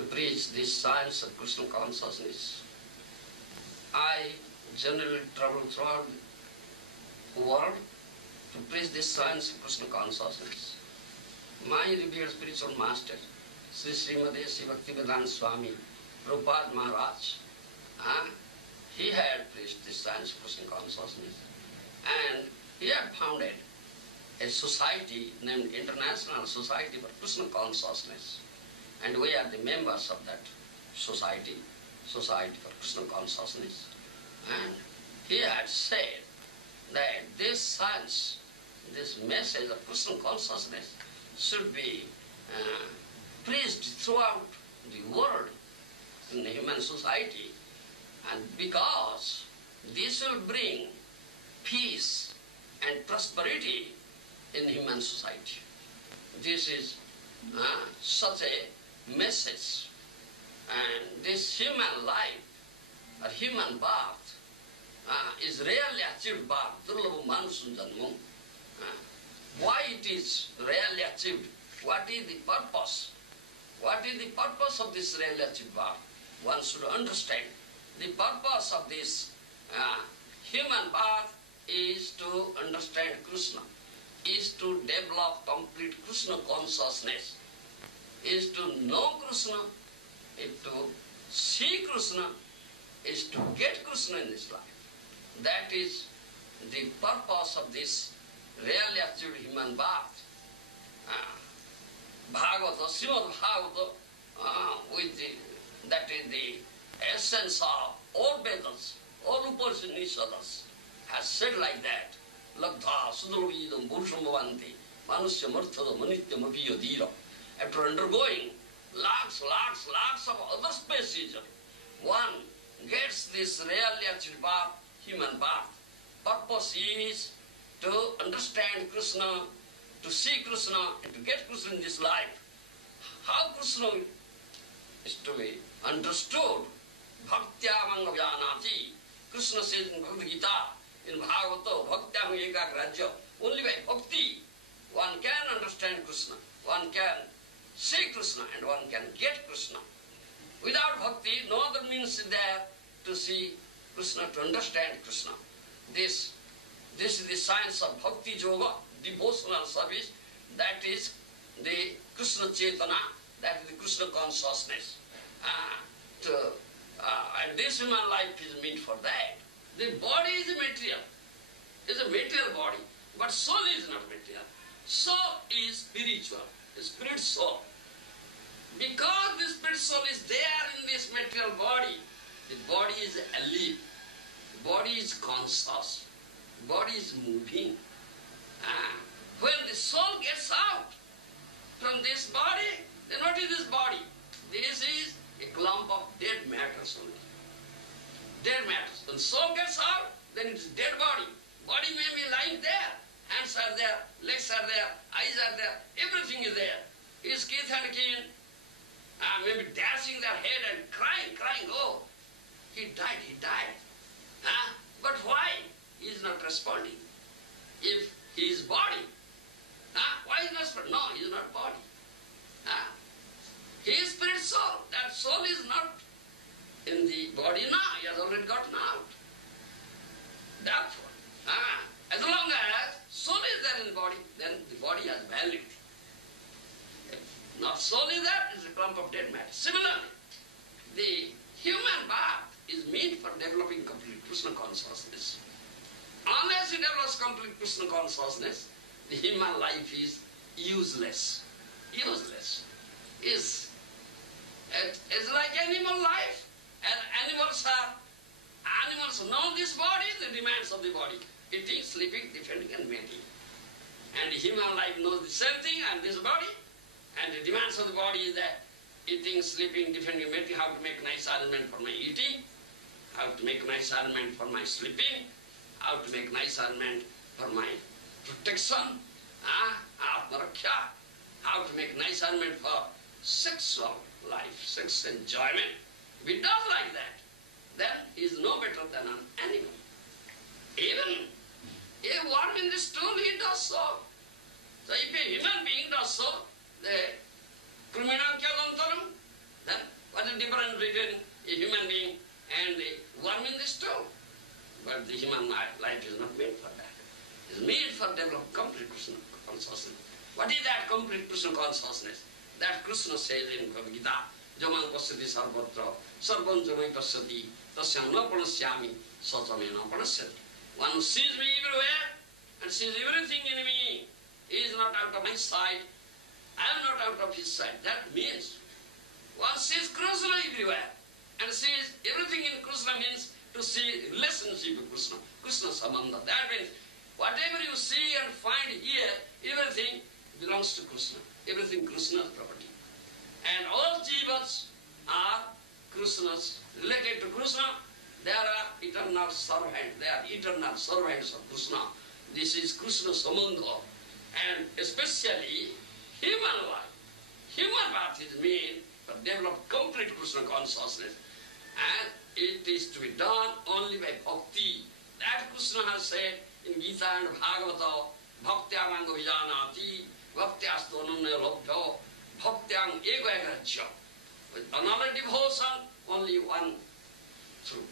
to preach this science of Krishna consciousness. I generally travel throughout the world to preach this science of Krishna consciousness. My revered spiritual master, Sri Srimati Sri Bhaktivedanta Swami Prabhupada Maharaj, he had preached this science of Krishna consciousness, and he had founded a society named International Society for Krishna Consciousness, and we are the members of that society, Society for Krishna Consciousness. And he had said that this science, this message of Krishna consciousness should be preached throughout the world in the human society, and because this will bring peace and prosperity in human society. This is such a message, and this human life or human birth is rarely achieved birth. Durlabha Manusam Janmam. Why it is rarely achieved? What is the purpose? What is the purpose of this rarely achieved birth? One should understand. The purpose of this human birth is to understand Krishna, is to develop complete Krishna consciousness, is to know Krishna, is to see Krishna, is to get Krishna in this life. That is the purpose of this rarely achieved human birth. Bhagavata, Srimad Bhagavata, that is the essence of all Vedas, all Upanishads, has said like that. Lagdha sudurvidam bhusham bhavanti manusyam arthada manityam abhiyadira. After undergoing lots of other species, one gets this rarely achieved birth, human birth. Purpose is to understand Krishna, to see Krishna, and to get Krishna in this life. How Krishna is to be understood? Bhaktya Janati. Krishna says in Bhagavad Gita, in Bhagavata, Bhaktya Ekagrajya. Only by bhakti one can understand Krishna, one can see Krishna, and one can get Krishna. Without bhakti, no other means is there to see Krishna, to understand Krishna. This is the science of bhakti yoga, devotional service. That is the Krishna Chetana, that is the Krishna consciousness. And this human life is meant for that. The body is material, is a material body, but soul is not material. Soul is spiritual, the spirit soul. Because the spirit soul is there in this material body, the body is alive, the body is conscious, the body is moving. When the soul gets out from this body, then what is this body? This is a clump of dead matters only. Dead matters. When soul gets out, then it is dead body. Body may be lying there. Hands are there, legs are there, eyes are there, everything is there. His kith and kin maybe dashing their head and crying, oh, he died. But why? He is not responding. If he is body, why is he not responding? No, he is not body. He is spirit soul. That soul is not in the body now. He has already gotten out. Therefore, as long as soul is there in the body, then the body has value. Now soul is there, is a clump of dead matter. Similarly, the human birth is meant for developing complete Krishna consciousness. Unless it develops complete Krishna consciousness, the human life is useless. Useless. It's like animal life. And animals know this body, the demands of the body. Eating, sleeping, defending, and mating. And the human life knows the same thing, and this body. And the demands of the body is that eating, sleeping, defending, mating, how to make nice arrangement for my eating, how to make nice arrangement for my sleeping, how to make nice arrangement for my protection, Atmaraksha, how to make nice arrangement for sexual life, sex enjoyment. If he does like that, then he is no better than an animal. Even a worm in the stool, he does so. So if a human being does so, the kriminam kyadantaram, then written a human being and a worm in the stone. But the human life is not made for that. It is made for develop complete Krishna consciousness. What is that complete Krishna consciousness? That Krishna says in Bhagavad Gita, Jamam pasyati sarvatra, sarvam jamai pasyati, tasyam na panasyami, sachame na panasyati. One who sees me everywhere and sees everything in me, he is not out of my sight, I am not out of his sight. That means one sees Krishna everywhere and sees everything in Krishna means to see relationship with Krishna, Krishna Sambandha. That means whatever you see and find here, everything belongs to Krishna. Everything Krishna's property. And all jivas are Krishna's, related to Krishna. They are eternal servants. They are eternal servants of Krishna. This is Krishna Sambandha. And especially human life. Human birth is made to develop complete Krishna consciousness. And it is to be done only by bhakti. That Krishna has said in Gita and Bhagavata, Bhaktyang Vijanati, Bhaktyastu Ananya Labdha, Bhaktyang Ego Agrajya. With another devotion, only one truth.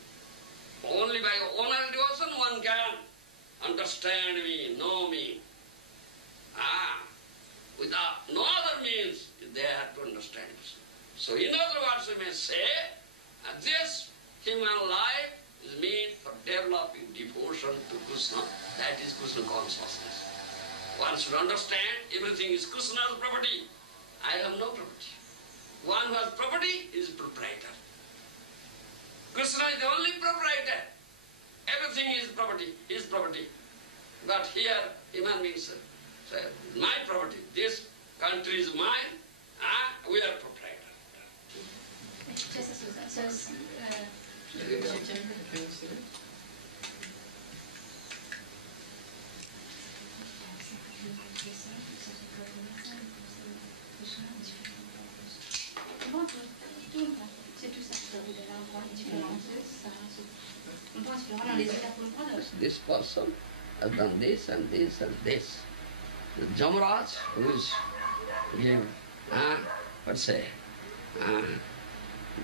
Only by honor devotion one can understand me, know me. Without no other means they have to understand it. So in other words we may say, this human life is made for developing devotion to Krishna. That is Krishna consciousness. One should understand everything is Krishna's property. I have no property. One who has property is proprietor. Krishna is the only proprietor. Everything is property, his property. But here, human beings say, my property, this country is mine, we are proprietor. This person has done this and this and this. The Jamaraj, who is gave,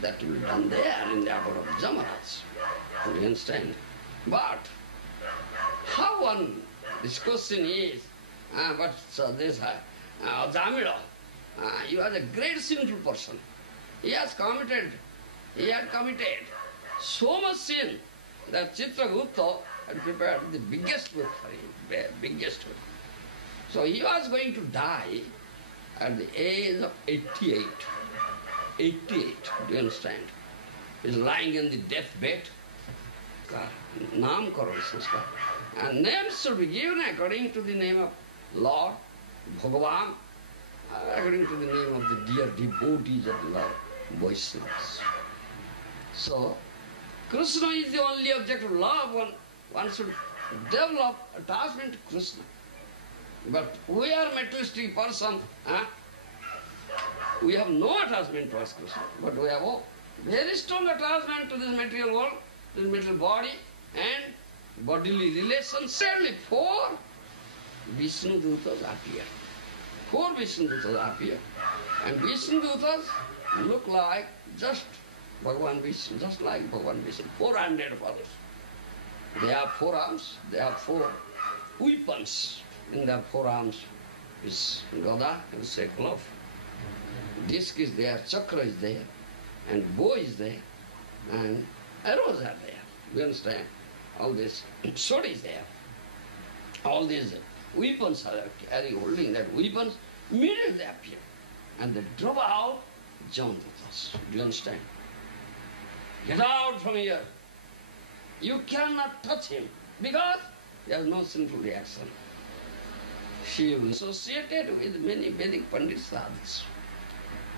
that will be done there in the abode of Jamaraj. You understand? But how one, this question is, this Jamila, you are a great sinful person. He had committed so much sin that Chitragupta had prepared the biggest book for him, biggest book. So he was going to die at the age of 88. 88, do you understand? He is lying in the deathbed. Namkaran sanskar. And names should be given according to the name of Lord, Bhagavan, according to the name of the dear devotees of the Lord, Vaishnavas. So, Krishna is the only object of love. One should develop attachment to Krishna. But we are materialistic person. We have no attachment towards Krishna. But we have a very strong attachment to this material world, this material body, and bodily relations. Sadly, 4 Vishnu Dutas appear. 4 Vishnu Dutas appear. And Vishnu Dutas look like just Bhagavan Vishnu, just like Bhagavan Vishnu, 400 fellows. They have 4 arms, they have 4 weapons. In their 4 arms is Gada and Seklov. Disc is there, chakra is there, and bow is there, and arrows are there. You understand? All this sword is there. All these weapons are holding that weapons, immediately they appear. And they drove out Jamandutas. Do you understand? Get out from here. You cannot touch him because there is no sinful reaction. She is associated with many Vedic Pandit sadhus.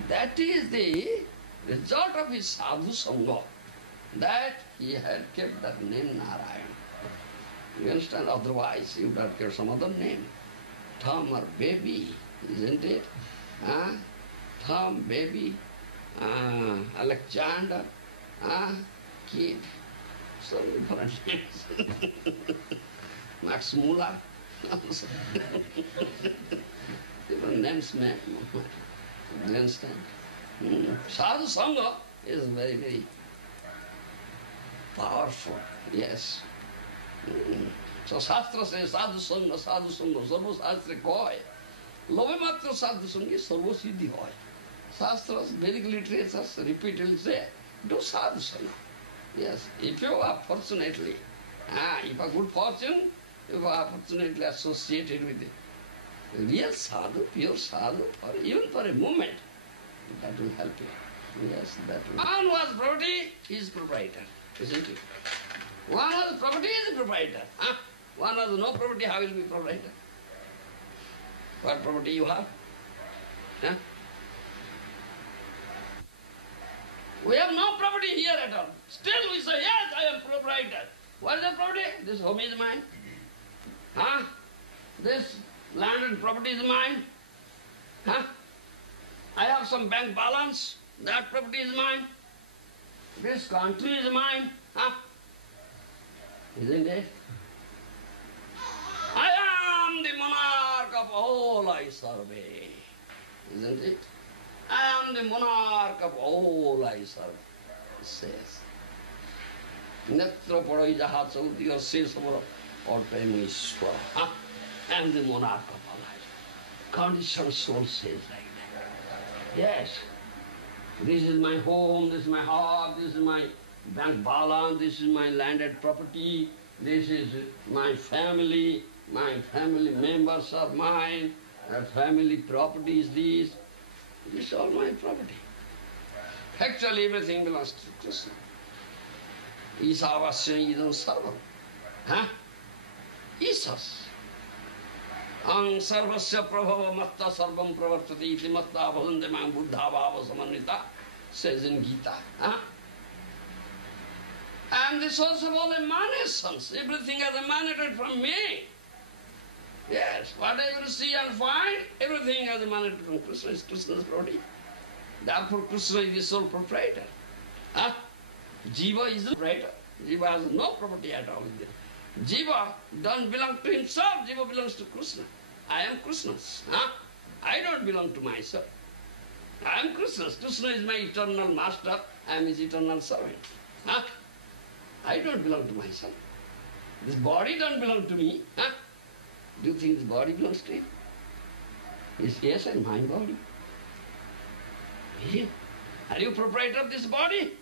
That is the result of his sadhu sangha, that he had kept that name Narayan. You understand? Otherwise, he would have kept some other name. Thumb or baby, isn't it? Thumb, baby, Alexander, kid. So different names. Max Muller. Different names, man. You understand? Sadhu Sangha, is very, very powerful. Yes. So Shastra says, sadhu sangha, sarva shastra koy. Love matra sadhu sangha, sarva siddhi hoy. Shastras, Vedic literatures repeatedly say, do sadhu sangha. Yes, if you are fortunately, if a good fortune, you are fortunately associated with the real sadhu, pure sadhu, or even for a moment, that will help you. Yes, that will. One who has property is proprietor, isn't it? One who has property is a proprietor. One who has no property, how will be proprietor? What property you have? We have no property here at all. Still we say, yes, I am proprietor. What is the property? This home is mine. This land and property is mine. I have some bank balance. That property is mine. This country is mine. Isn't it? I am the monarch of all I survey. Isn't it? I am the monarch of all I serve, it says. Netra padai jaha chaudhya se samara ortay Ishwara. I am the monarch of all I serve. Conditioned soul says like that. Yes. This is my home, this is my heart, this is my bank balance, this is my landed property, this is my family members are mine, family property is this. This is all my property. Actually, everything belongs to Krishna. Isavasya idam sarvam. Isas. Ang sarvasya prabhava matta sarvam pravartati iti matta bhavandamam buddha bhava samanvita, says in Gita. I am the source of all emanations. Everything has emanated from me. Yes, whatever you see and find, everything has emanated from Krishna. It's Krishna's property. Therefore, Krishna is the sole proprietor. Jiva is the proprietor. Jiva has no property at all. Jiva doesn't belong to himself. Jiva belongs to Krishna. I am Krishna's. I don't belong to myself. I am Krishna's. Krishna is my eternal master. I am his eternal servant. I don't belong to myself. This body doesn't belong to me. Do you think this body belongs to him? Yes, and my body. Are you proprietor of this body?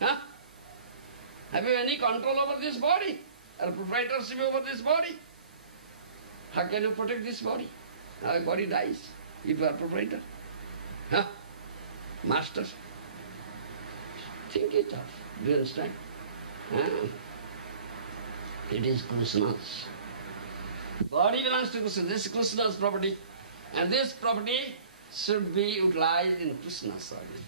Have you any control over this body? Or proprietorship over this body? How can you protect this body? Now your body dies if you are proprietor. Master. Think it of. Do you understand? It is Krishna's. Body belongs to Krishna. This is Krishna's property. And this property should be utilized in Krishna's service.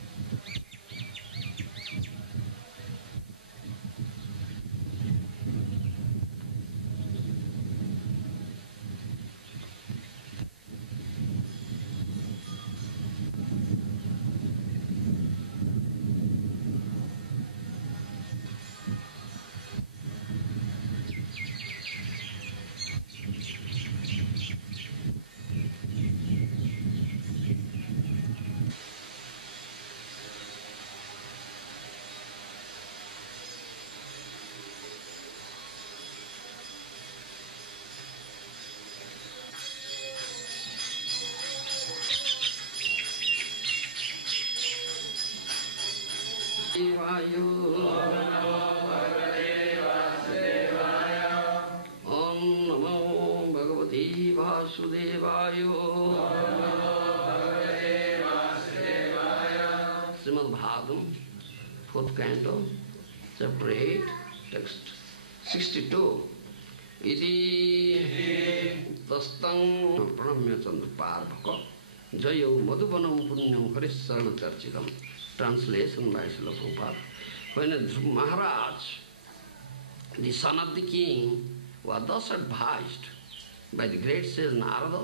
Om Namo Bhagavate Vasudevaya. Srimad Bhagavatam, 4th canto, chapter 8, text 62. Iti Tastang Pranamya Chandra Parvaka Jayo Madhubanam Punyam Harisarana Charchitam. Translation by Srila Prabhupada. When Maharaj, the son of the king, was thus advised by the great sage Narada,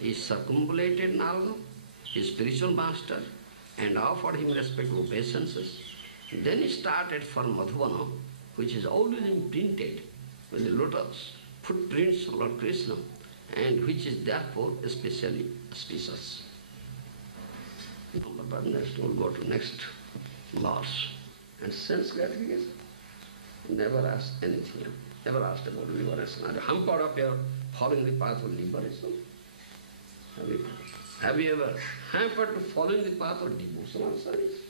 he circumambulated Narada, his spiritual master, and offered him respectful obeisances. Then he started for Madhuvana, which is always imprinted with the lotus footprints of Lord Krishna, and which is therefore especially auspicious. Next, we'll go to next loss. And sense gratification, never asked anything else. Never asked about liberation. Are you hampered up here following the path of liberation? Have you ever hampered to following the path of devotional service?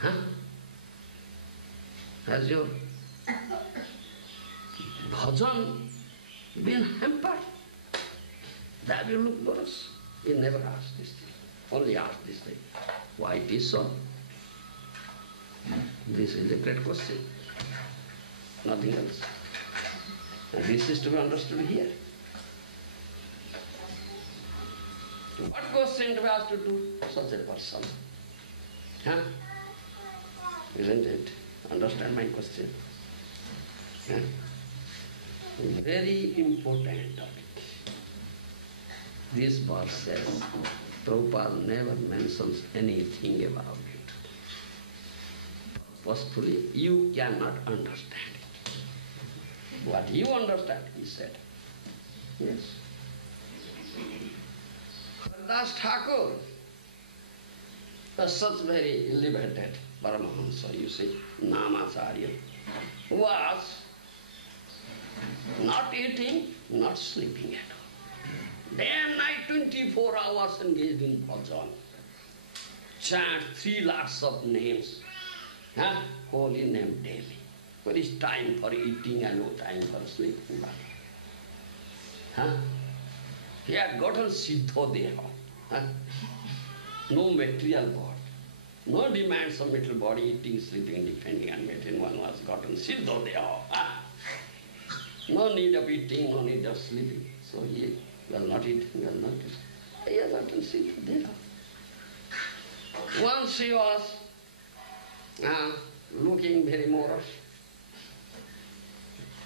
Huh? Has your bhajan been hampered? That you look worse. You never asked this thing. Only asked this thing. Why it is so? This is a great question. Nothing else. And this is to be understood here. What question to be asked to do such a person? Huh? Isn't it? Understand my question? Huh? Very important topic. This verse says, Prabhupada never mentions anything about it. Purposefully, you cannot understand it. What you understand, he said. Yes. Haridas Thakur was such very elevated Paramahamsa, you see, Namacharya, was not eating, not sleeping at all. Day and night, 24 hours engaged in bhajan. Chant 3 lakhs of names, holy name daily. There is time for eating and no time for sleeping. He had gotten Siddhodeha, no material body. No demands of material body, eating, sleeping, depending on material. One was gotten Siddhodeha. No need of eating, no need of sleeping. So he will not eat, will not eat. He has gotten Siddhodeha. Once he was looking very morose,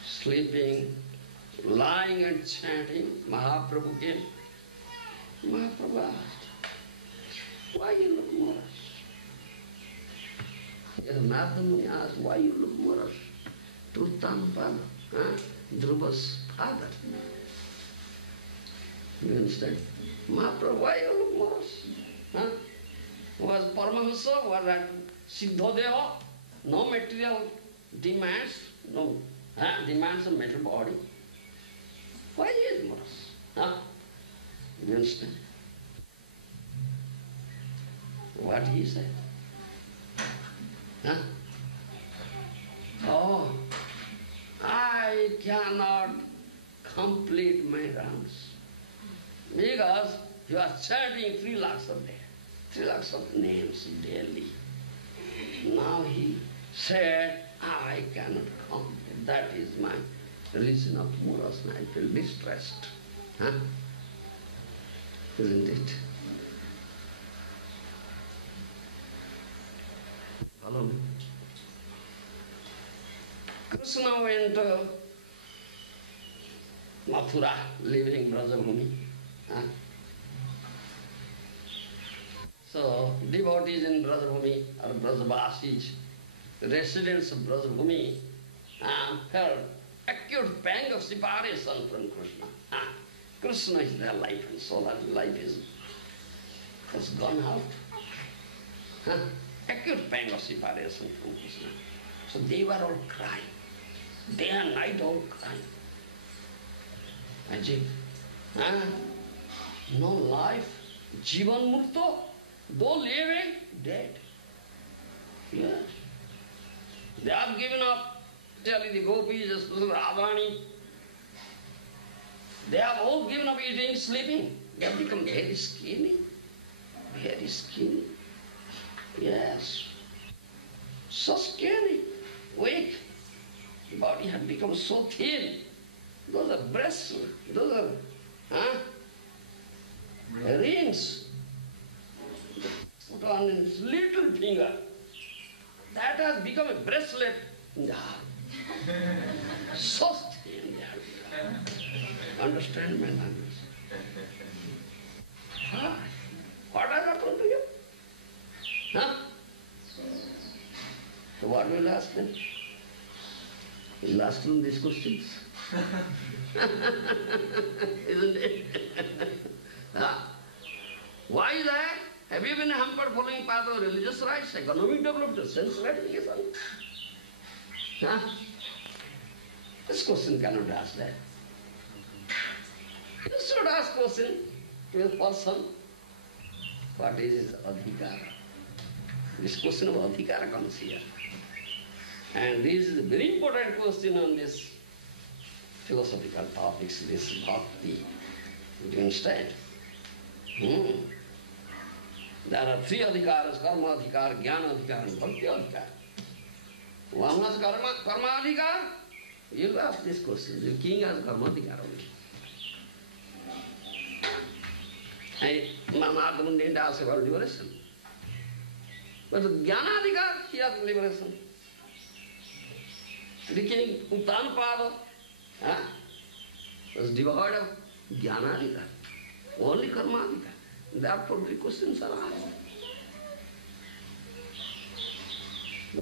sleeping, lying and chanting. Mahaprabhu came. Mahaprabhu asked, why you look morose? Narada Muni asked, why you look morose? Turtanapada, Dhruva's father. You understand? Mahaprabhu, why you look morose? Was Paramahamsa, was that Siddhodeha, no material demands, no demands of material body. Why is morose? You understand? What he said? Oh, I cannot complete my rounds because you are chanting 3 lakhs a day, 3 lakhs of names daily. Now he said, I cannot complete. That is my reason of morosity. I feel distressed. Isn't it? Follow me. Krishna went to Mathura, living Brajabhumi. So, devotees in Brajabhumi or Brajavasis, residents of Brajabhumi, felt acute pang of separation from Krishna. Krishna is their life and soul, and life has gone out. Acute pang of separation from Krishna. So they were all crying. Day and night all crying. Imagine. No life. Jivan murto. Though living, dead. Yes. They have given up, especially the gopis, especially Radhani. They have all given up eating, sleeping. They have become very skinny. Very skinny. Yes. So skinny, weak. The body had become so thin. Those are breasts, those are rings. Put on his little finger. That has become a bracelet. So thin they have become. Understand my language? What has happened to you? So what will ask them? We'll ask them these questions. Isn't it? Why that? Have you been hampered following path of religious rights, economic development, sense gratification? Huh? This question cannot ask that. You should ask question to a person, what is his adhikara? This question of adhikara comes here. And this is a very important question on this philosophical topics, this bhakti. Do you understand? There are three adhikaras, karma adhikar, jnana adhikar, and bhakti adhikar. One was karma adhikar. You ask this question. The king has karma adhikar only. And Mahatma didn't ask about liberation. But the jnana adhikar, he has liberation. The king Uttanpada was devoid of jnana adhikar, only karma adhikar. Therefore, the questions are asked.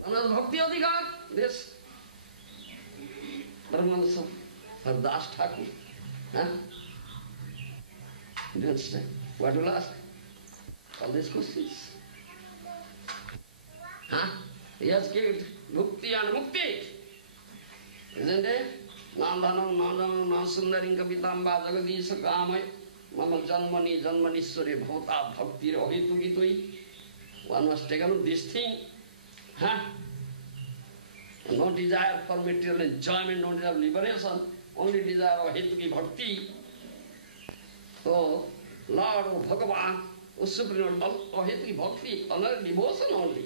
One is bhakti adhikar, this Paramahansa Das Thakur. Do you understand? What will ask? All these questions. He has given bhukti and mukti. Isn't it? Nandanam nandanam nasundarim kapitamba jagadisha kamay mama janmani janmanishwari bhavata bhakti rahitu gitoi. One must take on this thing. No desire for material enjoyment, no desire for liberation, only desire of hetuki bhakti. So, Lord of Bhagavan, O Supreme Lord of hetuki bhakti, another devotion only.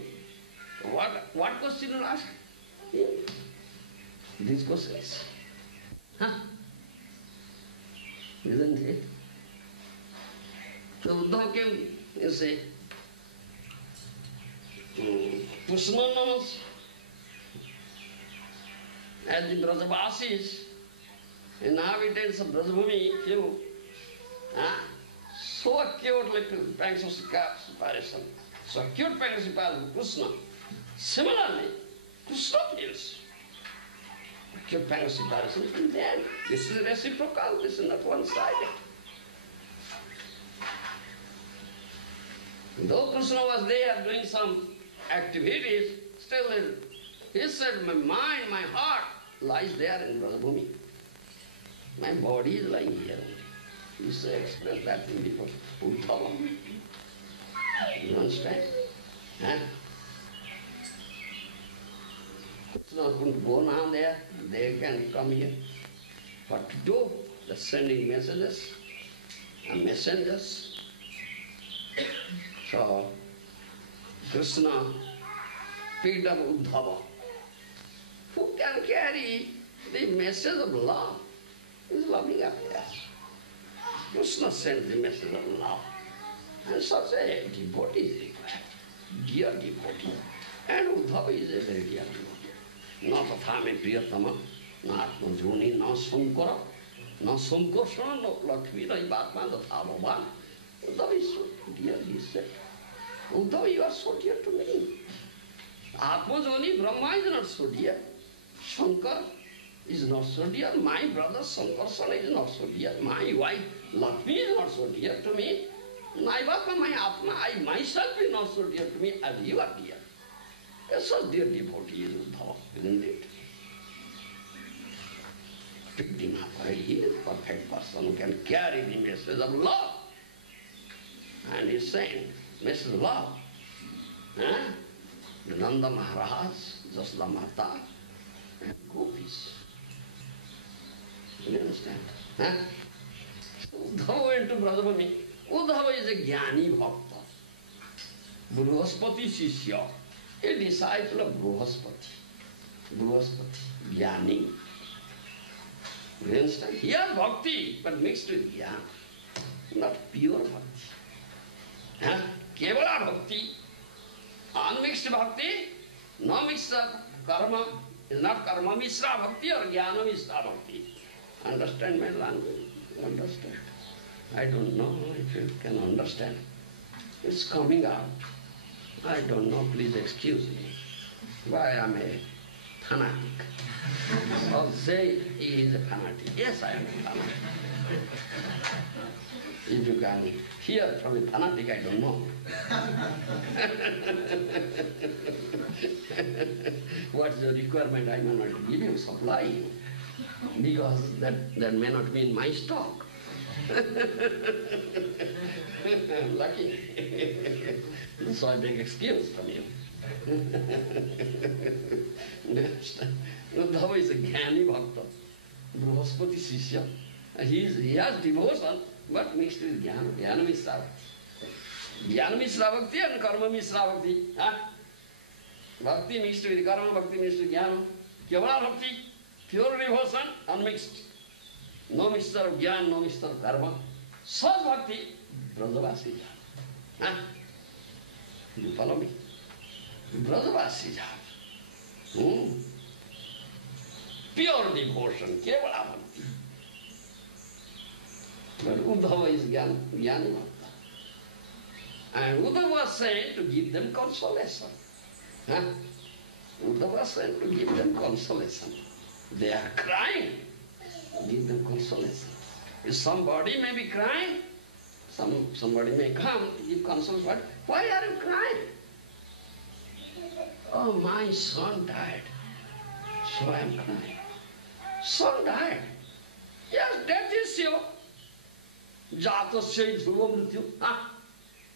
What question will ask? These questions. Isn't it? So Uddhava came and say, Krishna knows as the Brajavasis, inhabitants of Brajabhumi, few, so acute pangs of separation, so acute pangs of separation of Krishna. Similarly, Krishna feels acute pangs of separation from them. This is reciprocal, this is not one-sided. Though Krishna was there doing some activities, still he said, my mind, my heart lies there in Brajabhumi. My body is lying here. He said, express that thing before Uddhava. You understand? Krishna couldn't go now there, they can come here. What to do? Just sending messages and messengers. So, Krishna picked up Uddhava. Who can carry the message of love? He's loving affairs. Krishna sent the message of love. And such a devotee is required. Dear devotee. And Uddhava is a very dear devotee. Not Athame Priyatama, not Atmajuni, not Sankara, not Sankarsana, not Lakshmi, not Ibatma, not Bhagavan. Uddhava is so dear, he said. Uddhava, you are so dear to me. Atmajani, Brahma is not so dear. Shankar is not so dear. My brother Sankarsana is not so dear. My wife Lakshmi is not so dear to me. Naivatma, my Atma, I myself is not so dear to me as you are dear. A such dear devotee is Uddhava, isn't it? Picked him up. He is a perfect person who can carry the message of love. And he is saying, message of love. The Nanda Maharaj, Jashoda Mata, and gopis. You understand? So Uddhava went to Brajabhumi. Uddhava is a Jnani Bhakta. Bruhaspati Shishya, a disciple of Bruhaspati. Bruhaspati, Jnani. You understand? He has bhakti, but mixed with jnana. Not pure bhakti. Kevala bhakti. Unmixed bhakti, no mixed karma, is not karma mishra bhakti or jnana mishra bhakti. Understand my language? Understand? I don't know if you can understand. It's coming out. I don't know, please excuse me. Why I am a fanatic. Or say he is a fanatic. Yes, I am a fanatic. If you can hear from a fanatic, I don't know. What's the requirement? I may not give you, supply you, because that may not be in my stock. Lucky. So I take excuse from you. Next, Uddhava is a Jnani Bhakta, Brihaspati Sishya. He has devotion, but mixed with Jnana. Jnana Mishra Bhakti. Jnana Mishra Bhakti and Karma Mishra Bhakti. Bhakti mixed with Karma, Bhakti mixed with Jnana. Kevala Bhakti, pure devotion, unmixed. No mixture of Jnana, no mixture of Karma. Such Bhakti, Brajavasi Jnana. You follow me? Brajavasi Jnana. Pure devotion, Kevala Bhakti. But Uddhava is Jnani Bhakta. And Uddhava was sent to give them consolation. Uddhava was sent to give them consolation. They are crying. Give them consolation. If somebody may be crying, somebody may come to give consolation. But why are you crying? Oh, my son died, so I am crying. Son died. Yes, death is sure. Jatasya dhruva mrityu.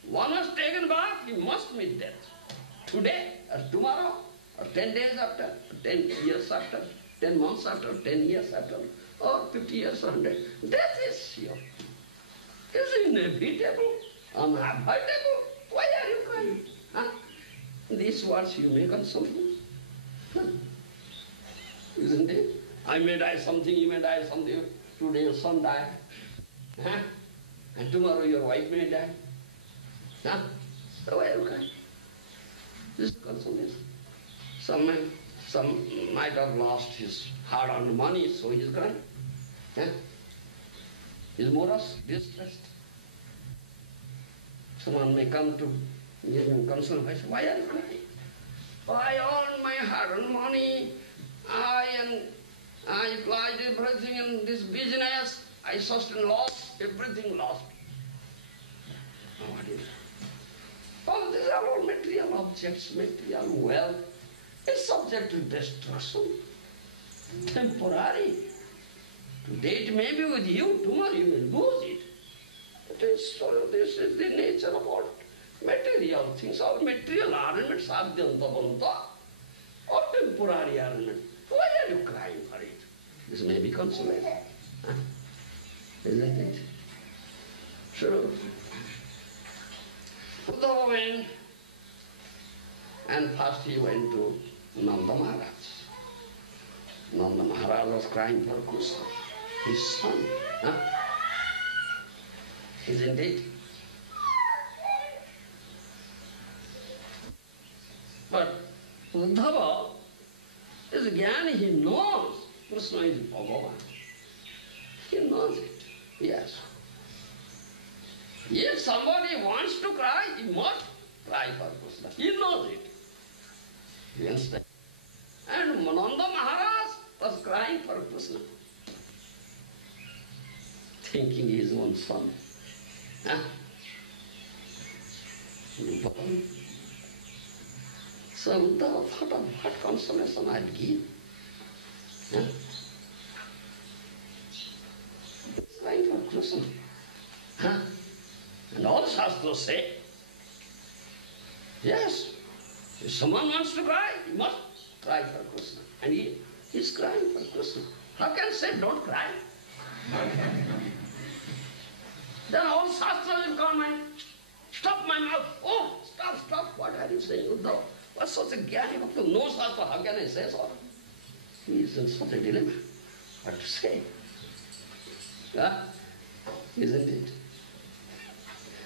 One was taken back, he must meet death. Today, or tomorrow, or 10 days after, or 10 years after, 10 months after, 10 years after, or 50 years or 100. Death is sure. It's inevitable, unavoidable. Why are you crying? These words you may console me. Isn't it? I may die something, you may die something. Today your son died. And tomorrow your wife may die. So why are you crying? This is consolation. Some might have lost his hard-earned money, so he is crying. His morals distressed. Someone may come to give him consolation. Why are you crying? I earned my hard-earned money. I applied everything in this business. I sustained loss, everything lost. What is it? Oh, these are all material objects, material wealth. It's subject to destruction. Temporary. Today it may be with you, tomorrow you may lose it. This is the nature of all material things. All material ornaments, sadhyantavanta, or temporary ornament. Why are you crying for it? This may be consolation. Isn't it? True. Uddhava went, and first he went to Nanda Maharaj. Nanda Maharaj was crying for Krishna, his son. Isn't it? But Uddhava is a Jnani, he knows Krishna is Bhagavan. He knows it, yes. If somebody wants to cry, he must cry for Krishna. He knows it. You understand? And Nanda Maharaj was crying for Krishna, thinking his own son. So Uddhava thought of what consolation I'll give. Crying for Krishna. And all Shastras say, yes, if someone wants to cry, he must cry for Krishna. And he is crying for Krishna. How can I say, don't cry? Then all Shastras will come and stop my mouth. Oh, stop, what are you saying, Uddhava? What's such a Jnani Bhakta? No Shastra, how can I say so? He is in such a dilemma. What to say? Isn't it?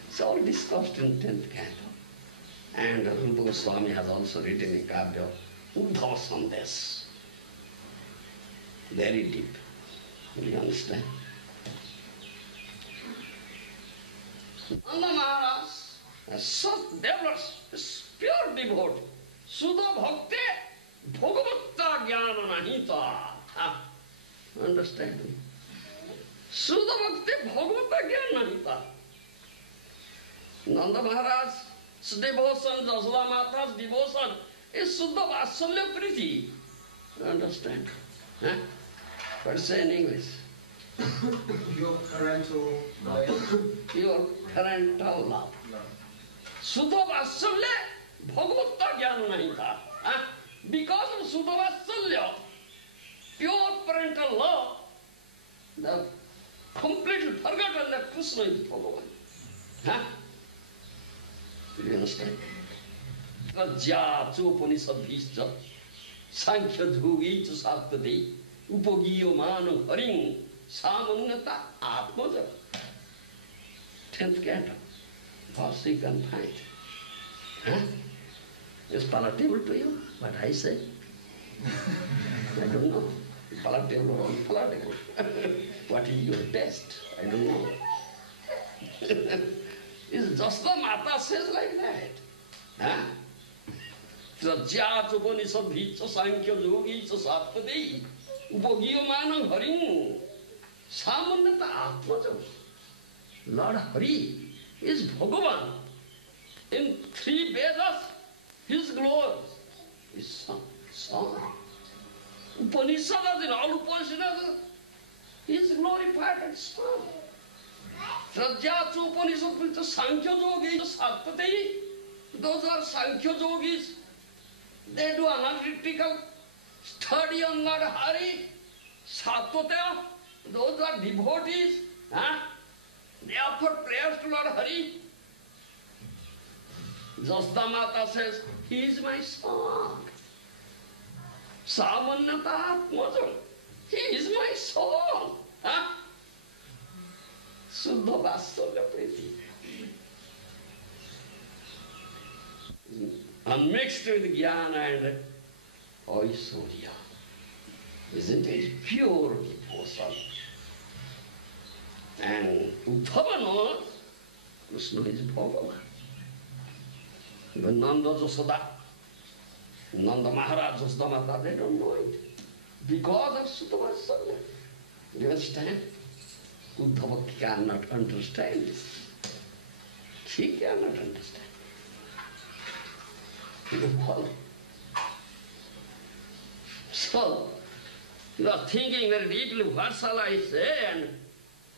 It's all discussed in 10th canto. And Rupa Goswami has also written a Kavya, Uddhava Sandesh. Very deep. Do you understand? Nanda Maharaj has such developed this pure devotee. Sudha Bhakti Bhagavatta Jnana Nahita. Understand me? Sudha Bhakti Bhagavatta Jnana Nahita. Nanda Maharaj's devotion, Jasoda Mata's devotion is Suddha Vatsalya Priti. You understand? Huh? What is say in English? Your parental love. Your parental love. Suddha Vatsalya, Bhagavata Jnana nahi tha. Because of Suddha Vatsalya, pure parental love, they completely forgotten that Krishna is Bhagavan. Huh? Do you understand? Rajya Chopanishabhischa Sankhya Dhogi Chasaptati Upagiyo Manu Haring Samannata Atmaja. 10th canto. First you can find. Huh? Is palatable to you what I say? I don't know. Palatable or unpalatable. What is your taste? I don't know. It's just the Mata says like that. Huh? Rajya Chopanishabhischa Sankhya Dhogi Chasaptati Upagiyo Manu Haring Samannata Atmaja. Lord Hari is Bhagavan. In 3 Vedas, his glory is song. Upanishads, in all Upanishads, he is glorified and sung. Rajya Upanishads, Sankhya Yogis, Satpati, those are Sankhya Yogis. They do analytical study on Lord Hari. Satpatya, those are devotees. Huh? They offer prayers to Lord Hari. Jasoda Mata says, he is my son. Samannata Atmaja. He is my son. Huh? Suddha Vatsalya Priti. Unmixed with Jnana and Aishwarya. Isn't it pure devotion? And Uddhava knows Krishna is Bhagavan. Even Nanda Jasoda, Nanda Maharaj, Jasoda Mata, they don't know it. Because of Suddha Vatsalya. Do you understand? Uddhava cannot understand this. She cannot understand. You follow? So, you are thinking very deeply, what shall I say, and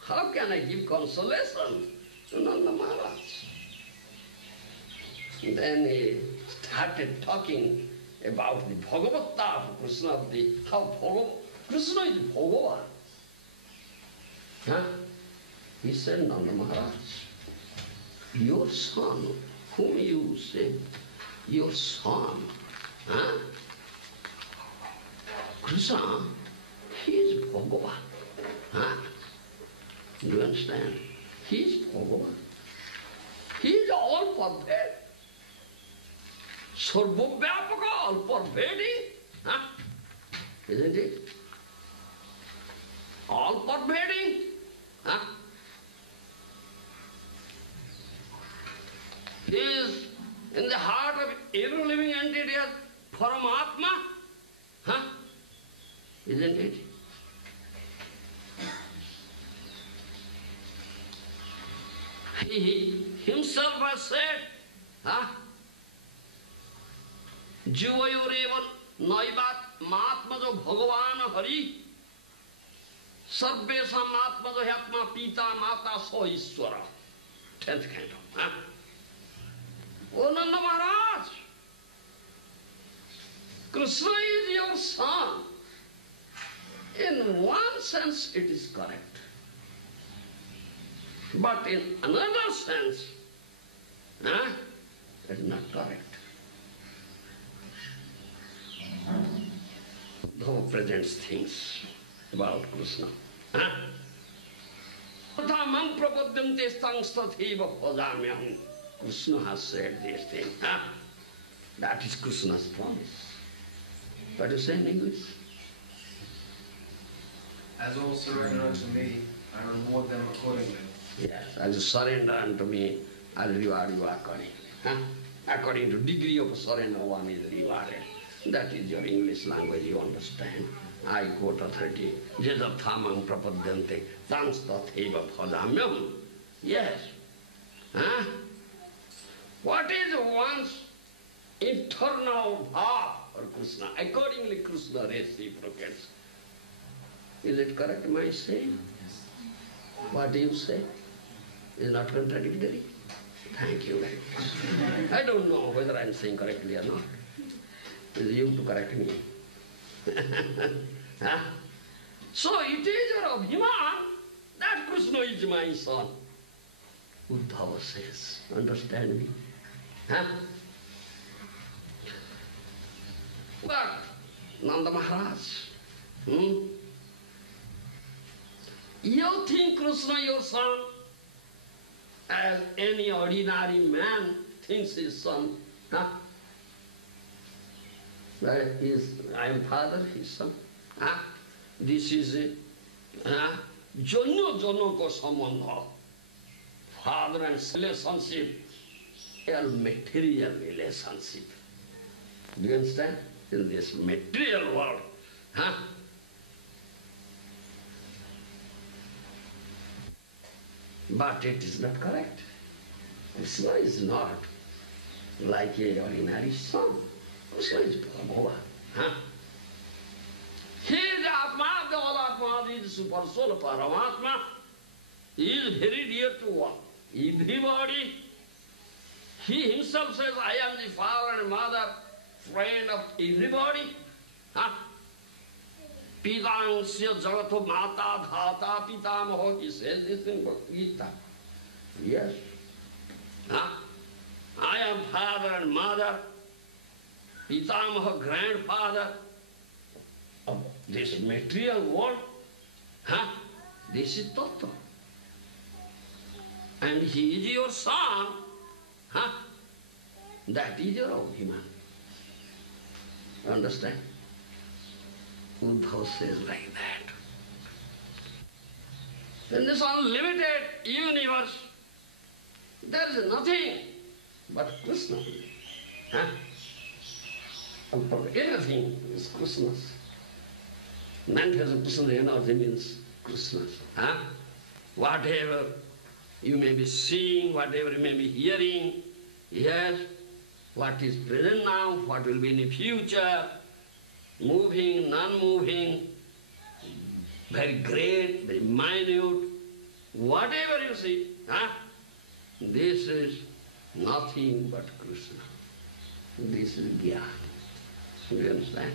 how can I give consolation to Nanda Maharaj? And then he started talking about the Bhagavata of Krishna, how Krishna is Bhagavan. Huh? He said, Nanda Maharaj, your son, whom you say, your son, huh? Krishna, he is Bhagavan. Huh? Do you understand? He is Bhagavan. He is all perfect. Sarvabhyapaka, all pervading. Huh? Isn't it? All pervading. Huh? He is in the heart of every living entity as Paramatma. Huh? Isn't it? He himself has said, huh? Jivayorevan naivat matmajo bhagavan hari sarvesam matmajo hyatma pita mata so Ishvara. 10th canto. Huh? O Nanda Maharaj, Krishna is your son. In one sense it is correct. But in another sense, it is not correct. Though presents things about Krishna. Tathamam prapadyante stangstatheva bhajamyaham. Krishna has said this thing. That is Krishna's promise. What do you say in English? As all surrender unto me, I reward them accordingly. Yes, as you surrender unto me, I will reward you accordingly. According to degree of surrender, one is rewarded. That is your English language, you understand. I quote authority. Jajathamam prapadyante tamstatheva bhajamyam. Yes. What is one's internal bhava for Krishna? Accordingly, Krishna reciprocates. Is it correct, my saying? What do you say? Is not contradictory? Thank you very much. I don't know whether I'm saying correctly or not. It's you to correct me. Huh? So it is your Abhiman that Krishna is my son. Uddhava says, understand me? Huh? But Nanda Maharaj, you think Krishna your son as any ordinary man thinks his son? Huh? I am father, his son. Huh? This is a Jono ko sambandha. Father and relationship, a material relationship. Do you understand? In this material world. Huh? But it is not correct. Krishna is not like a ordinary son. Krishna is Prabhuva. Huh? He is Atma, the all Atma, he is super soul, Paramatma. He is very dear to everybody. He himself says, I am the father and mother, friend of everybody. Huh? Pidangsya jagato mata dhata pitamaho. He says this in Bhagavad Gita. Yes. Huh? I am father and mother, pitamaha, grandfather of this material world. Huh? This is Tattva. And he is your son. Huh? That is your Abhiman. Understand? Uddhava says like that. In this unlimited universe, there is nothing but Krishna. Huh? And for everything is Krishna's. Manifest Krishna energy means Krishna's. Huh? Whatever you may be seeing, whatever you may be hearing, yes, what is present now, what will be in the future, moving, non-moving, very great, very minute, whatever you see, huh? This is nothing but Krishna. This is Jnana. Do you understand?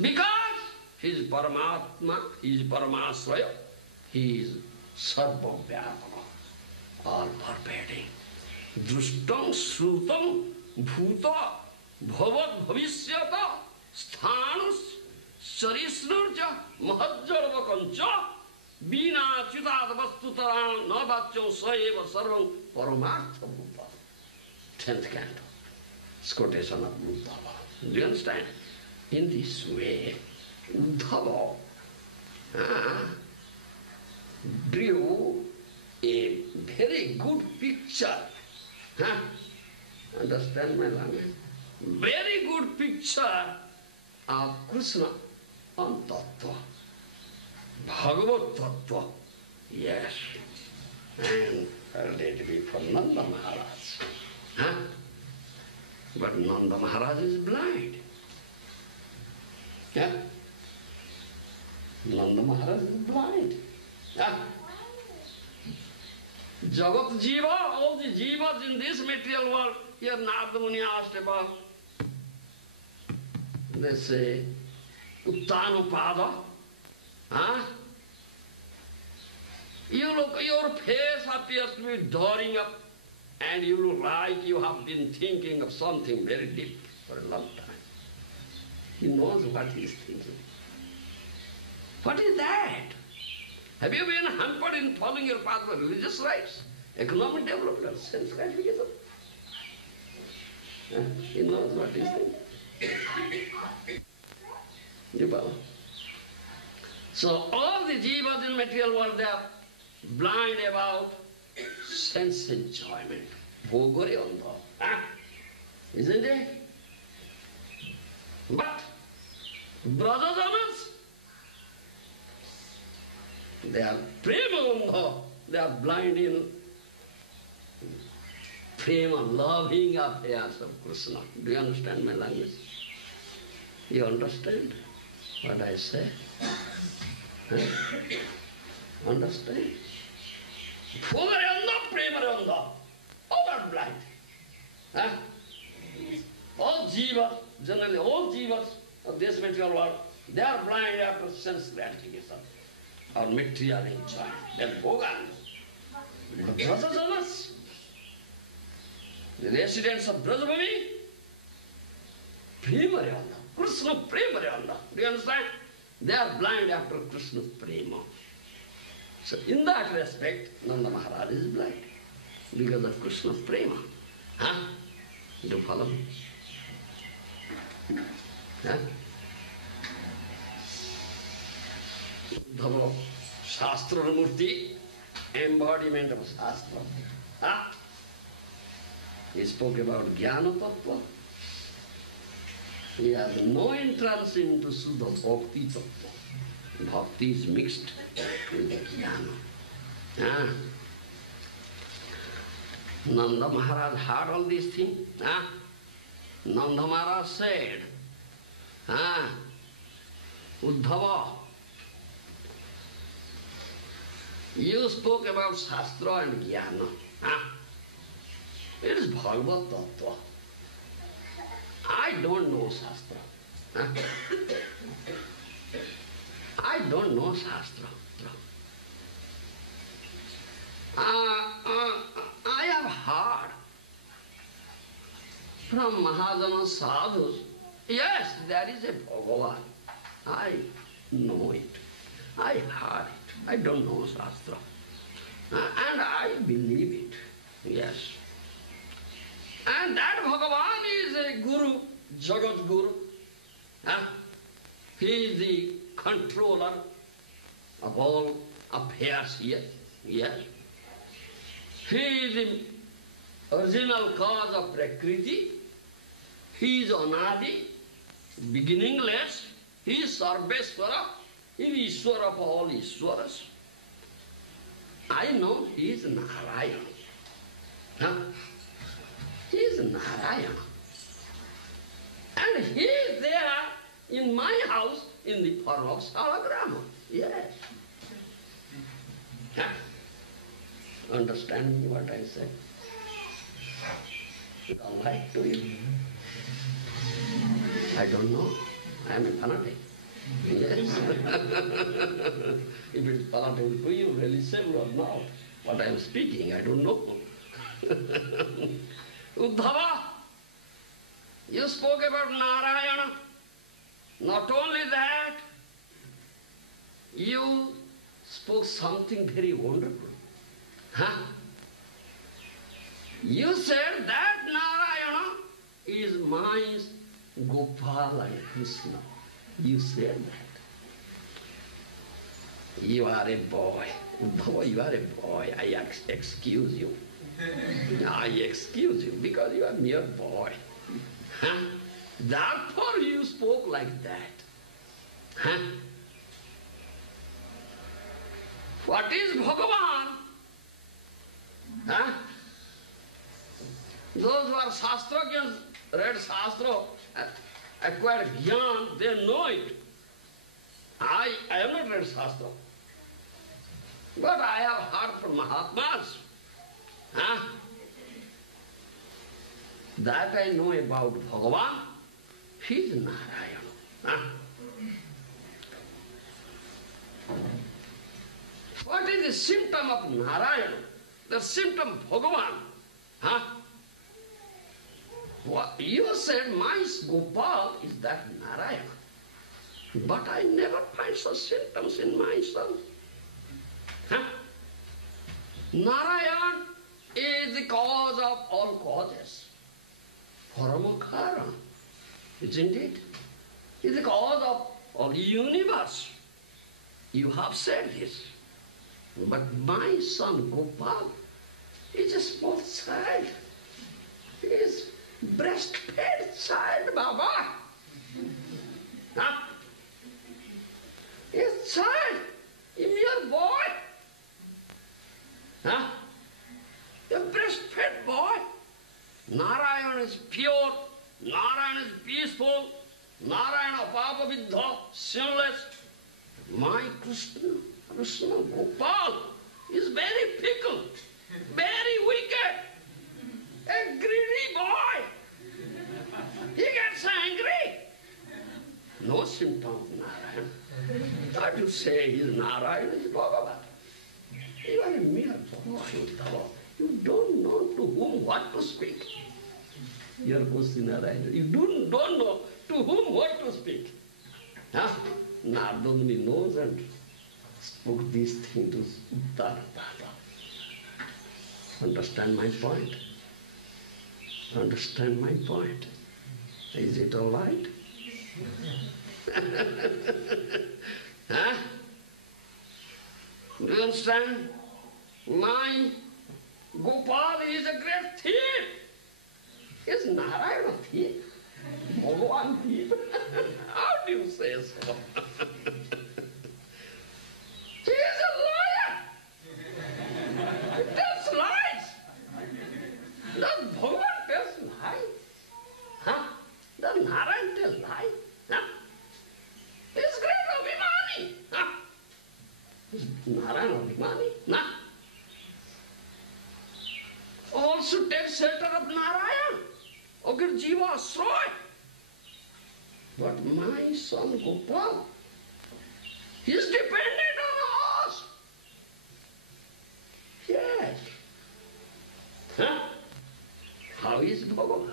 Because he is Paramatma, he is Paramasraya, he is Sarva-vyapaka, all pervading. Drustam Srutam Bhuta Bhavad Bhavishyata Sthanus Charisnurja Mahajjalavakancha Bina Chitata Vastutaram Navacham Saeva Sarvam Paramartha Bhuta. 10th canto. It's quotation of Uddhava. Do you understand? In this way, Uddhava drew a very good picture. Huh? Understand my language? Very good picture of Krishna on Tattva. Bhagavad Tattva. Yes. And let it be from Nanda Maharaj. Huh? But Nanda Maharaj is blind. Yeah? Nanda Maharaj is blind. Yeah? Jagat Jiva, all the Jivas in this material world, here Narada Muni asked about, they say, Uttanupada. Huh? You look, your face appears to be drawing up, and you look like you have been thinking of something very deep for a long time. He knows what he is thinking. What is that? Have you been hampered in following your path of religious rights, economic development, sense gratification? He knows what he is thinking. You follow? So all the jivas in material world, they are blind about sense enjoyment. Bhogore andha. Isn't it? But Brajajanas, they are prema andha. They are blind in prema, loving affairs of Krishna. Do you understand my language? You understand what I say? Huh? Understand? Phumaranda, Premaranda, all are blind. Huh? All jivas, generally all jivas of this material world, they are blind after sense gratification or material enjoyment. They are Bhogan. But Brajajanas, the residents of Brajabhumi, Premaranda, Krishna Premaranda. Do you understand? They are blind after Krishna's prema. So in that respect, Nanda Maharaj is blind because of Krishna's prema. Huh? Do you follow me? Huh? Uddhava, Shastra Murti, embodiment of Shastra. Huh? He spoke about Jnana Tattva. He has no entrance into Suddha Bhakti Tattva. Bhakti is mixed with Jnana. Ah. Nanda Maharaj heard all these things. Ah. Nanda Maharaj said, Uddhava, you spoke about Shastra and Jnana. It is Bhagavad Tattva. I don't know Shastra. I don't know Shastra. I have heard from Mahajana sadhus, yes, there is a Bhagavan. I know it. I heard it. I don't know Shastra. And I believe it. Yes. And that Bhagavan is a Guru, Jagat Guru. He is the controller of all affairs here. Yes. He is the original cause of Prakriti. He is Anadi, beginningless. He is Sarveswara. He is Ishwara of all Ishwaras. I know he is Narayana. He is Narayana. And he is there in my house in the form of Salagrama. Yes. Understand me what I say? You don't like to you? I don't know. I am a fanatic. Yes. If it's fanatic to you, really say or not. What I am speaking, I don't know. Uddhava, you spoke about Narayana. Not only that, you spoke something very wonderful. You said that Narayana is my Gopal and Krishna. You said that. You are a boy. Uddhava, you are a boy. I excuse you. I excuse you because you are mere boy. Therefore you spoke like that. What is Bhagavan? Those who are Shastragyans, read Shastra, acquired Jnana, they know it. I have not read Shastra. But I have heard from Mahatmas. That I know about Bhagavan. He is Narayana. What is the symptom of Narayana? The symptom of Bhagavan. What you said my Gopal is that Narayana. But I never find such symptoms in myself. Narayana is the cause of all causes. Paramakara, isn't it? Is the cause of all universe. You have said this. But my son Gopal is a small child. He is breastfed child, Baba. He is child, a mere boy. A breastfed boy. Narayana is pure, Narayana is peaceful, Narayana Papa-Viddha, sinless. My Krishna, Krishna Gopal is very fickle, very wicked, a greedy boy. He gets angry. No symptom of Narayana. What you say is Narayana is Bhagavan. You are a mere boy. You don't know to whom what to speak. You are question Narayana. You don't know to whom what to speak. Huh? Narada Muni knows and spoke these things to Uttara Tata. Understand my point? Understand my point? Is it all right? Huh? Do you understand? My Gopal is a great thief. Is Narayana a thief? Bhagavan thief? How do you say so? He is a liar. He tells lies. Does Bhagavan tell lies? Huh? Does Narayana tell lies? Huh? He is great Abhimani. Huh? Is Narayana Abhimani? Nah. All should take shelter of Narayana. Ogir Jiva Asroy. But my son Gopal, he is dependent on us. Yes. Huh? How is Bhagavan?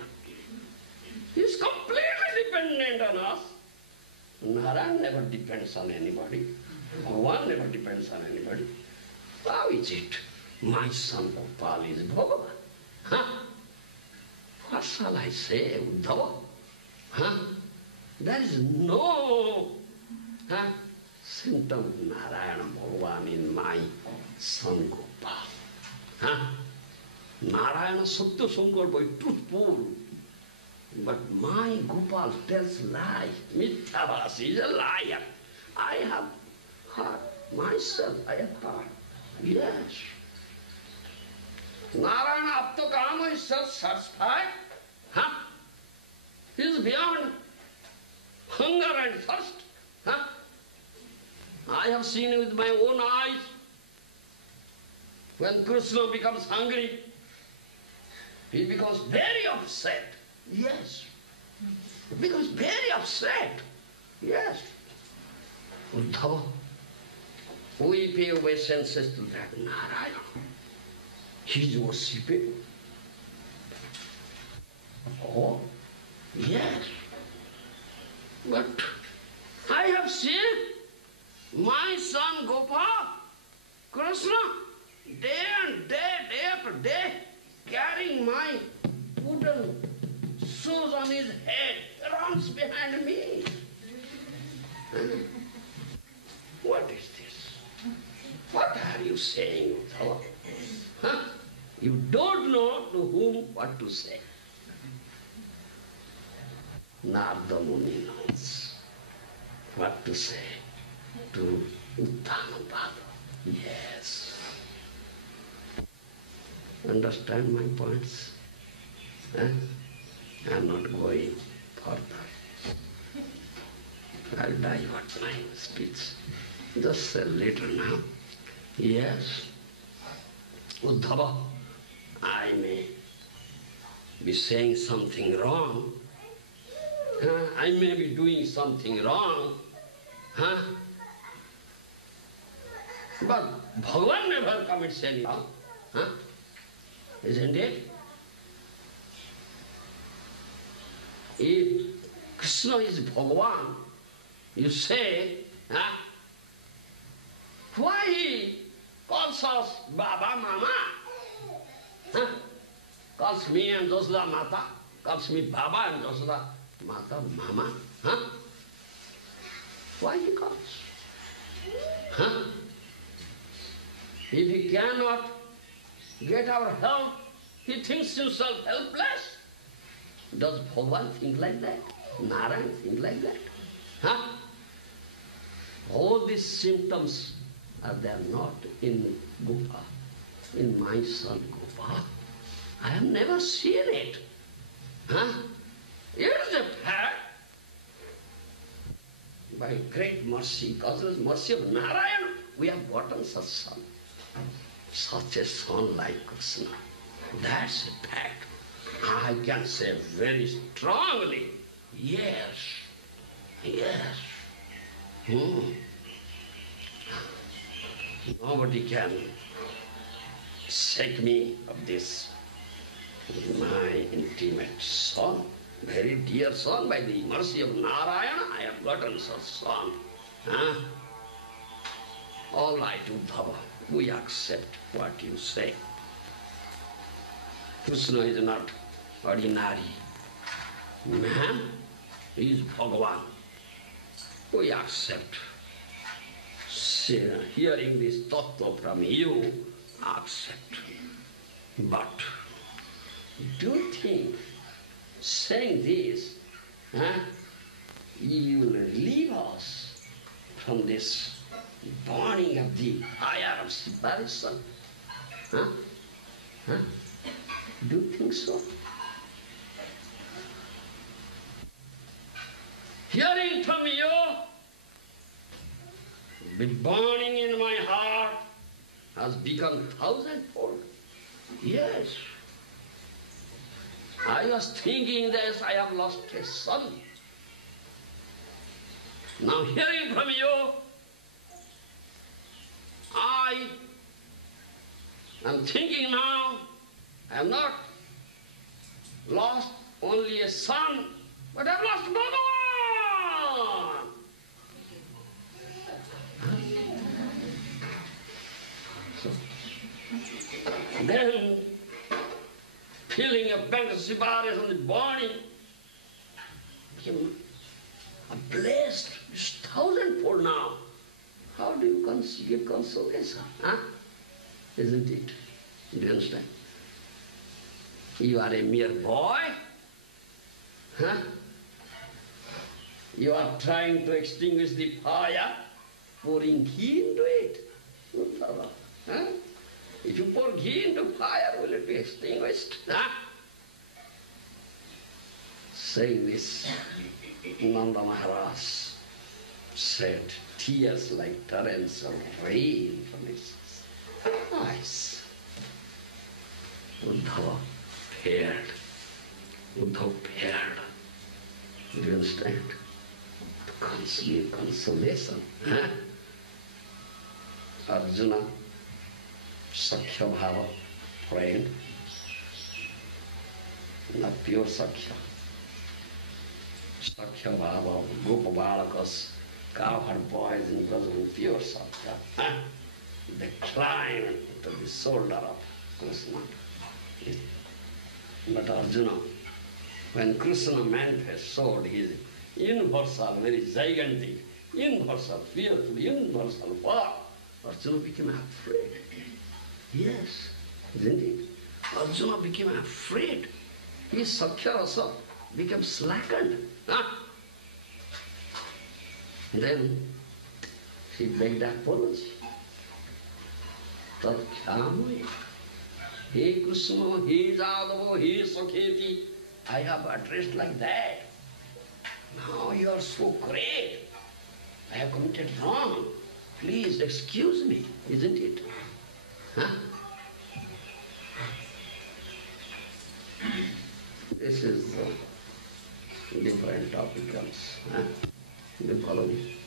He is completely dependent on us. Narayana never depends on anybody. Bhagavan never depends on anybody. How is it? My son Gopal is Bhagavan. Huh? What shall I say, Uddhava? Huh? There is no symptom of Narayana Bhagavan in my son Gopal. Huh? Narayana Satya Sankalpa is truthful. But my Gopal tells lie. Mithyavasi is a liar. I have heard myself, I have heard. Yes. Narayana Aptakama is self-satisfied. Huh? He is beyond hunger and thirst. Huh? I have seen with my own eyes. When Krishna becomes hungry, he becomes very upset. Yes. He becomes very upset. Yes. Uddhava, we pay obeisances to that Narayana. He is worshipping. Oh, yes. But I have seen my son Gopal, Krishna, day and day, day after day, carrying my wooden shoes on his head, runs behind me. What is this? What are you saying, Uddhava? Huh? You don't know to whom what to say. Narada Muni knows what to say to Uttanapada. Yes. Understand my points? Huh? I am not going further. I'll divert my speech just a little now. Yes. Uddhava, I may be saying something wrong. I may be doing something wrong. Huh? But Bhagavan never commits any wrong. Huh? Isn't it? If Krishna is Bhagavan, you say, huh? Why he calls us Baba, Mama? Huh? Calls me and Jashoda Mata, calls me Baba and Jashoda Mata, Mama. Huh? Why he calls? Huh? If he cannot get our help, he thinks himself helpless. Does Bhagavan think like that? Narayana think like that? Huh? All these symptoms are there not in Gopal, in my son Gopal. I have never seen it. Huh? It is a fact. By great mercy, causeless mercy of Narayan, we have gotten such son. Such a son like Krishna. That's a fact. I can say very strongly, yes, yes. Nobody can shake me of this. My intimate son, very dear son, by the mercy of Narayana, I have gotten such son. Huh? All right, Uddhava, we accept what you say. Krishna is not ordinary man, he is Bhagavan. We accept. Hearing this tattva from you, accept. But do you think saying this, you will relieve us from this burning of the fire of separation? Huh? Huh? Do you think so? Hearing from you, the burning in my heart has become thousandfold. Yes. I was thinking that I have lost a son. Now hearing from you, I am thinking now, I have not lost only a son, but I have lost Bhagavan. So, then, feeling a fantasy bodies on the body, became a blessed, it's thousandfold now. How do you give consolation? Huh? Isn't it? Do you understand? You are a mere boy. Huh? You are trying to extinguish the fire, pouring ghee into it. Huh? If you pour ghee into fire, will it be extinguished? Huh? Saying this, Nanda Maharaj said, tears like torrents of rain from his eyes. Uddhava paired. Uddhava paired. Do you understand? To give consolation. Huh? Arjuna, Sakhya Bhava, friend. Not pure Sakhya. Sakhya Bhava, Gopa Balakas, cowherd boys in Brajavan, pure Sakhya. Huh? They climb to the shoulder of Krishna. But Arjuna, when Krishna manifests, showed his universal, very gigantic, universal, fearful, universal power, Arjuna became afraid. Yes, isn't it? Arjuna became afraid. His Sakhya rasa became slackened. Huh? Then he begged apology. Tat khyamai. Hey Krishna, hey Jadava, hey Sakheti, I have addressed like that. Now you are so great. I have committed wrong. Please excuse me, isn't it? Huh? This is the different topicals. Huh? You follow me?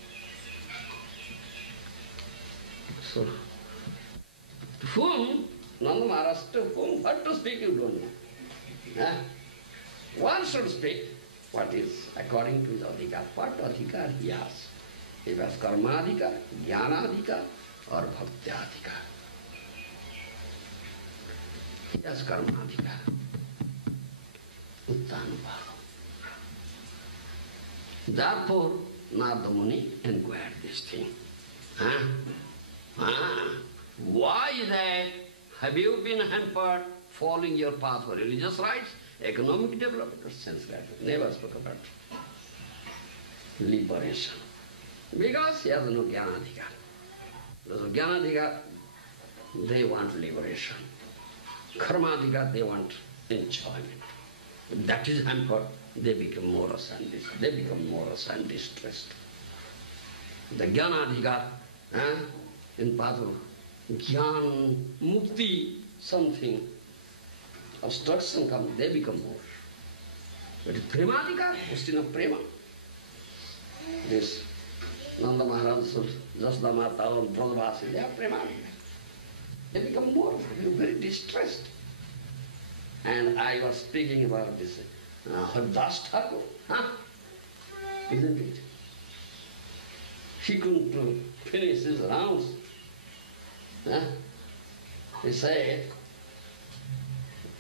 So, to whom, Nanda Maharaj, to whom, what to speak you don't know. Huh? One should speak what is according to his adhikar. What adhikar he has. He has karmadhikar, jnanadhikar, or bhaktyadhikar. He has karmadhikar. Uttanubhava. Therefore, Narada Muni inquired this thing. Why that? Have you been hampered following your path for religious rights, economic development, or sense gratification? Never spoke about liberation. Because he has no jnanadhikar. Those jnanadhikar, they want liberation. Karmadhikar, they want enjoyment. If that is hampered, they become morose and distressed. The Jnanadhikar, in path of Jnana, Mukti, something, obstruction comes, they become more. But Premadhikar, question of Prema. This Nanda Maharaj, Jasda Mata, and Brajavasi, they are Premadhikar. They become more, very distressed. And I was speaking about this Haridas Thakur, isn't it? He couldn't finish his rounds. He said,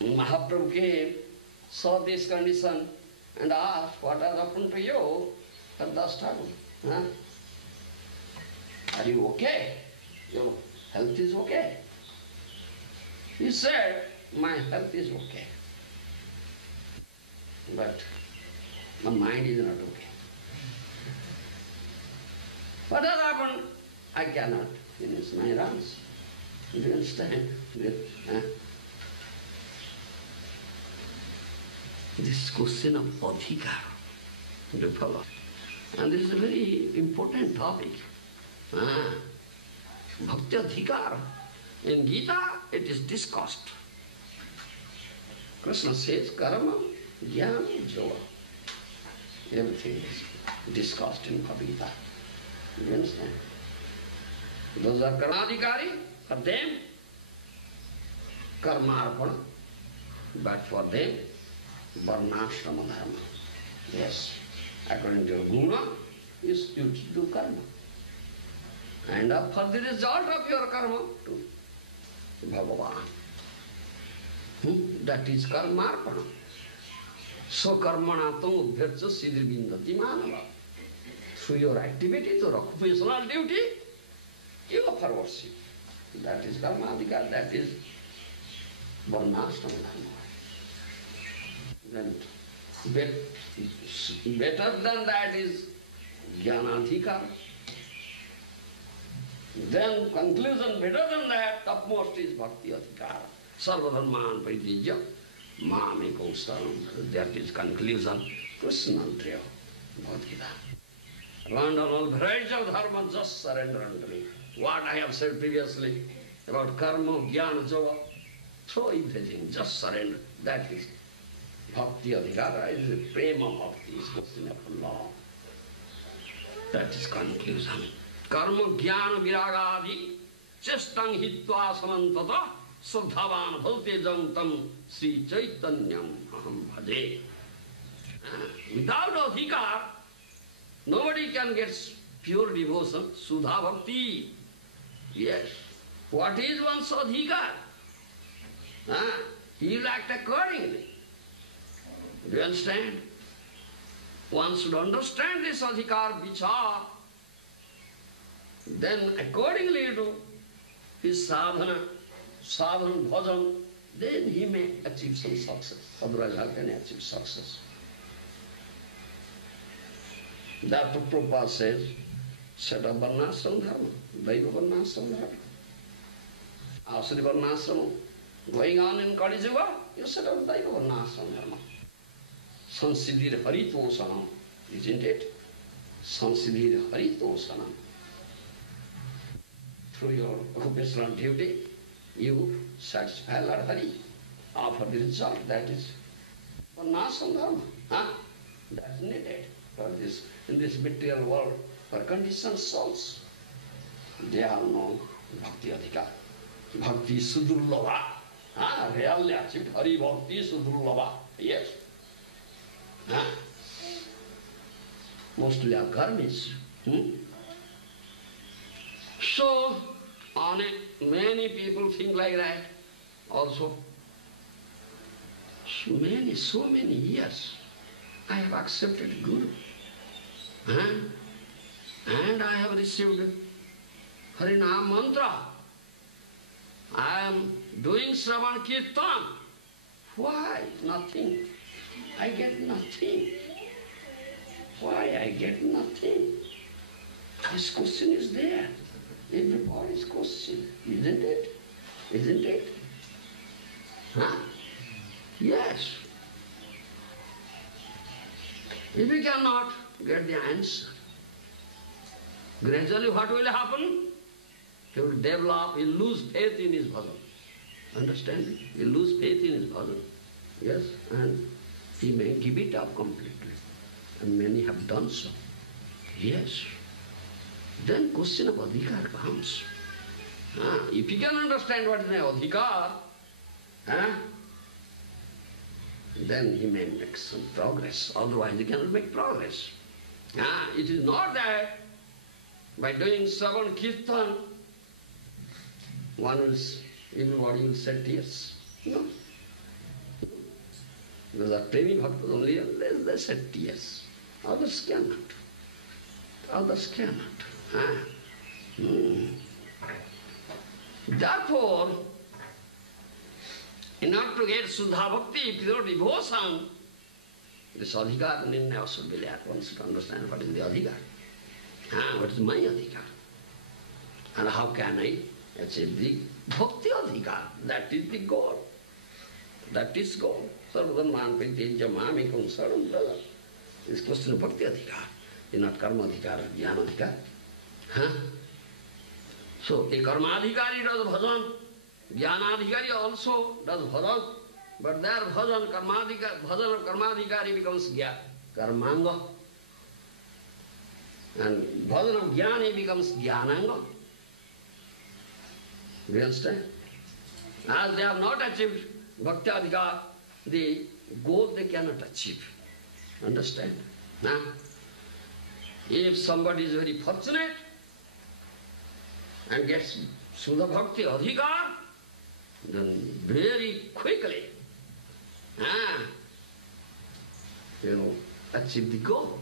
Mahaprabhu came, saw this condition, and asked, what has happened to you, Haridas Thakur? Are you okay? Your health is okay? He said, my health is okay, but my mind is not okay. What has happened? I cannot finish my runs. Do you understand? This question of adhikar to follow. And this is a very important topic. Bhakti adhikar. In Gita, it is discussed. Krishna says karma, jnana, yoga. Everything is discussed in Bhagavad. You understand? Those are karmadhikari, for them, karmarpana, but for them, varnashrama dharma. Yes, according to your guna, you do karma. And for the result of your karma, to Bhagavan. That is karmarpana. So karmana tam ubhyarcha siddhivindati manava. Through your activity, through occupational duty, you offer worship. That is karmadhikar, that is varnashrama dharma. Then better than that is jnanadhikar. Then conclusion, better than that, topmost is bhakti adhikar. Sarvadharman paritijya mameko saram. That is conclusion. Krishnantriya Bhagavad Gita. Learn on all varieties of dharma, just surrender unto me. What I have said previously about karma, jnana, yoga, throw everything, just surrender. That is bhakti adhikara, is a prema bhakti, is question of law. That is conclusion. Karma, jnana, viragadi, chestang hitva samantata, sraddhavan bhalte jantam Sri Chaitanyam aham bhaje. Without adhikar, nobody can get pure devotion, Sudha Bhakti. Yes. What is one's adhikar? He will act accordingly. Do you understand? One should understand this adhikar vichar. Then accordingly to his sadhana, bhajan, then he may achieve some success. Otherwise, how can he achieve success? Dr. Prabhupada says, set up varnashram dharma, Daiva varnashram dharma. Asuri varnashram, going on in Kali Yuga, you set up Daiva varnashram dharma. Sansiddhir haritosanam, isn't it? Sansiddhir haritosanam. Through your occupational duty, you satisfy Lord Hari. Offer the result, that is varnashram dharma. That's needed for this, in this material world, for conditioned souls. They have known bhakti adhikar. Bhakti sudurlava. Really achieved Hari bhakti sudurlava. Yes. Mostly are karmis. So, many people think like that also. So many years I have accepted Guru. And I have received Harinam mantra. I am doing Shravan Kirtan. Why? Nothing. I get nothing. Why I get nothing? This question is there. Everybody's question, isn't it? Isn't it? Yes. If he cannot get the answer, gradually what will happen? He will develop, he will lose faith in his bhajan. Understand? He will lose faith in his bhajan. Yes, and he may give it up completely. And many have done so. Yes. Then question of adhikar comes. If he can understand what is the adhikar, then he may make some progress. Otherwise he cannot make progress. It is not that by doing Shravan Kirtan, everybody will shed tears. No. Those are premi bhaktas only, they shed tears. Others cannot. Others cannot. Therefore, in order to get Suddha Bhakti, pure devotion, this adhikar nirnaya should be there. One should understand what is the adhikar. What is my adhikar? And how can I achieve the bhakti adhikar? That is the goal. That is goal. Sarvadharman pritijya mamekam saranam brother. This question of bhakti adhikar is not karma adhikar, jnana adhikar. So a karma adhikari does bhajan, jnana adhikari also does bhajan, but their bhajan of karma adhikari becomes karmanga, and bhajan of jnani becomes jnananga. Do you understand? As they have not achieved bhakti adhikar, the goal they cannot achieve. Understand? If somebody is very fortunate and gets Suddha Bhakti adhikar, then very quickly achieve the goal.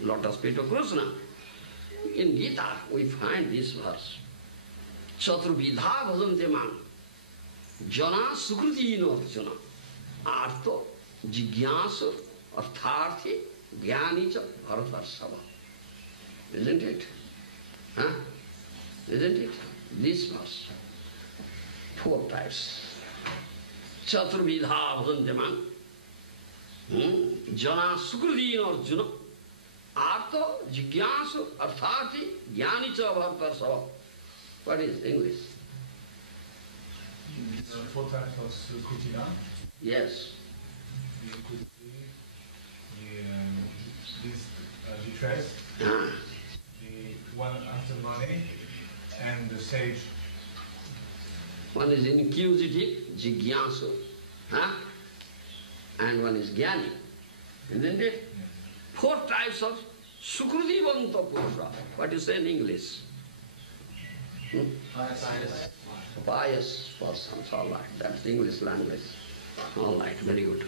Lotus feet of Krishna. In Gita we find this verse. Chaturvidha bhajante man jana sukruti arjuna artho jigyasu artharthi jnani cha bharatarsava. Isn't it? Isn't it? This verse. 4 types. Chaturvidha bhajante man jana sukruti arjuna artho jigyasu artharthi jnani cha bharatarsava. What is English? 4 types of Sukriti. Yes. The distress, the one after money, and the sage. One is inquisitive, jigyasu, and one is jnani. Isn't it? Yes. 4 types of sukrutivanta purusha. What you say in English? Pious persons, all right. That's the English language. All right, very good.